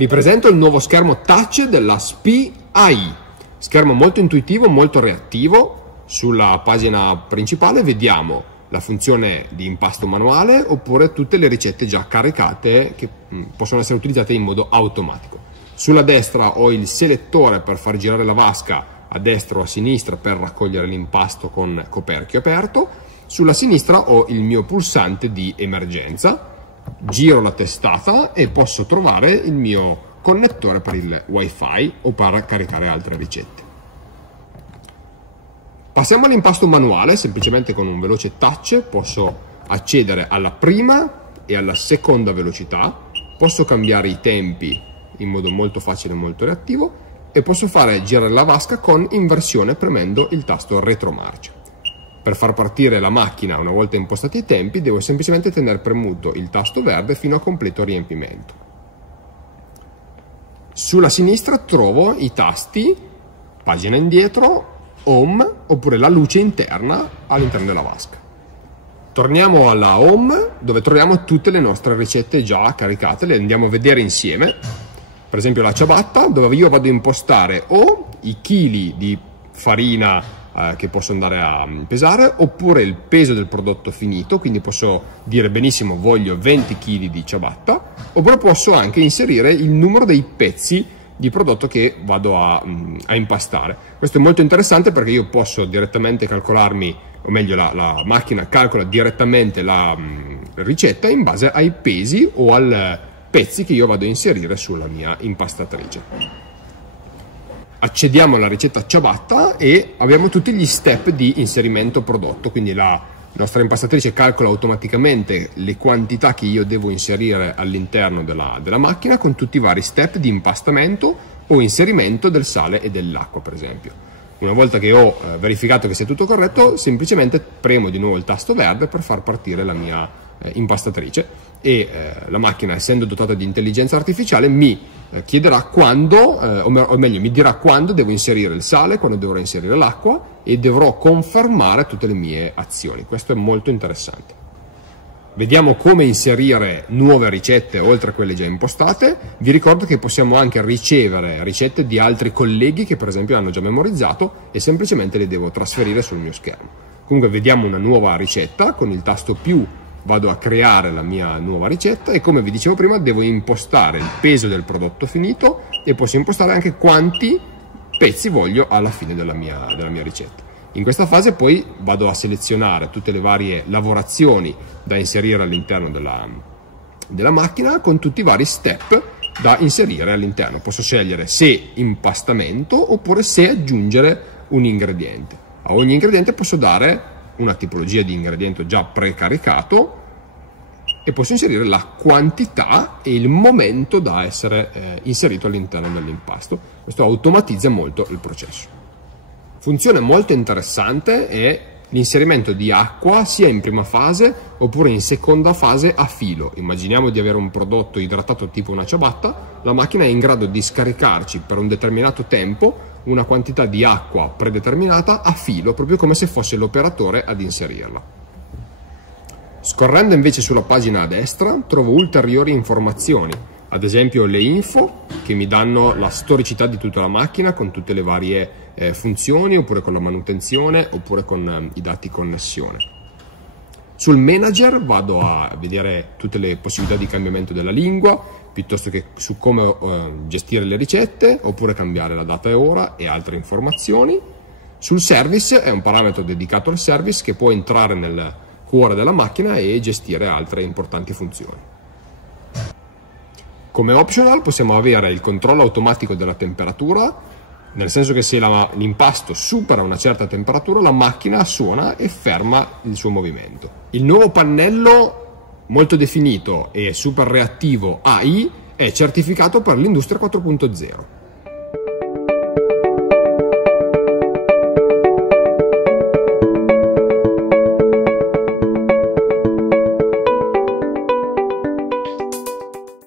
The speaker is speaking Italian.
Vi presento il nuovo schermo touch della SPI AI, schermo molto intuitivo, molto reattivo. Sulla pagina principale vediamo la funzione di impasto manuale oppure tutte le ricette già caricate che possono essere utilizzate in modo automatico. Sulla destra ho il selettore per far girare la vasca a destra o a sinistra per raccogliere l'impasto con coperchio aperto. Sulla sinistra ho il mio pulsante di emergenza. Giro la testata e posso trovare il mio connettore per il wifi o per caricare altre ricette. Passiamo all'impasto manuale. Semplicemente con un veloce touch posso accedere alla prima e alla seconda velocità, posso cambiare i tempi in modo molto facile e molto reattivo e posso fare girare la vasca con inversione premendo il tasto retromarcia. Per far partire la macchina una volta impostati i tempi devo semplicemente tenere premuto il tasto verde fino a completo riempimento. Sulla sinistra trovo i tasti pagina indietro, home oppure la luce interna all'interno della vasca. Torniamo alla home dove troviamo tutte le nostre ricette già caricate, le andiamo a vedere insieme. Per esempio la ciabatta, dove io vado a impostare o i chili di farina che posso andare a pesare oppure il peso del prodotto finito, quindi posso dire benissimo voglio 20 kg di ciabatta, oppure posso anche inserire il numero dei pezzi di prodotto che vado a impastare. Questo è molto interessante perché io posso direttamente calcolarmi, o meglio la macchina calcola direttamente la ricetta in base ai pesi o ai pezzi che io vado a inserire sulla mia impastatrice. Accediamo alla ricetta ciabatta e abbiamo tutti gli step di inserimento prodotto, quindi la nostra impastatrice calcola automaticamente le quantità che io devo inserire all'interno della macchina con tutti i vari step di impastamento o inserimento del sale e dell'acqua, per esempio. Una volta che ho verificato che sia tutto corretto, semplicemente premo di nuovo il tasto verde per far partire la mia impastatrice e la macchina, essendo dotata di intelligenza artificiale, mi chiederà quando, o meglio mi dirà quando devo inserire il sale, quando dovrò inserire l'acqua e dovrò confermare tutte le mie azioni. Questo è molto interessante. Vediamo come inserire nuove ricette oltre a quelle già impostate. Vi ricordo che possiamo anche ricevere ricette di altri colleghi che per esempio hanno già memorizzato e semplicemente le devo trasferire sul mio schermo. Comunque vediamo una nuova ricetta, con il tasto più vado a creare la mia nuova ricetta e come vi dicevo prima devo impostare il peso del prodotto finito e posso impostare anche quanti pezzi voglio alla fine della mia ricetta. In questa fase poi vado a selezionare tutte le varie lavorazioni da inserire all'interno della macchina con tutti i vari step da inserire all'interno. Posso scegliere se impastamento oppure se aggiungere un ingrediente. A ogni ingrediente posso dare una tipologia di ingrediente già precaricato e posso inserire la quantità e il momento da essere inserito all'interno dell'impasto. Questo automatizza molto il processo. Funzione molto interessante è l'inserimento di acqua sia in prima fase oppure in seconda fase a filo. Immaginiamo di avere un prodotto idratato tipo una ciabatta, la macchina è in grado di scaricarci per un determinato tempo una quantità di acqua predeterminata a filo, proprio come se fosse l'operatore ad inserirla. Scorrendo invece sulla pagina a destra trovo ulteriori informazioni, ad esempio le info che mi danno la storicità di tutta la macchina con tutte le varie funzioni, oppure con la manutenzione, oppure con i dati connessione. Sul manager vado a vedere tutte le possibilità di cambiamento della lingua, piuttosto che su come gestire le ricette, oppure cambiare la data e ora e altre informazioni. Sul service è un parametro dedicato al service che può entrare nel cuore della macchina e gestire altre importanti funzioni. Come optional possiamo avere il controllo automatico della temperatura, nel senso che se l'impasto supera una certa temperatura la macchina suona e ferma il suo movimento. Il nuovo pannello molto definito e super reattivo AI è certificato per l'industria 4.0.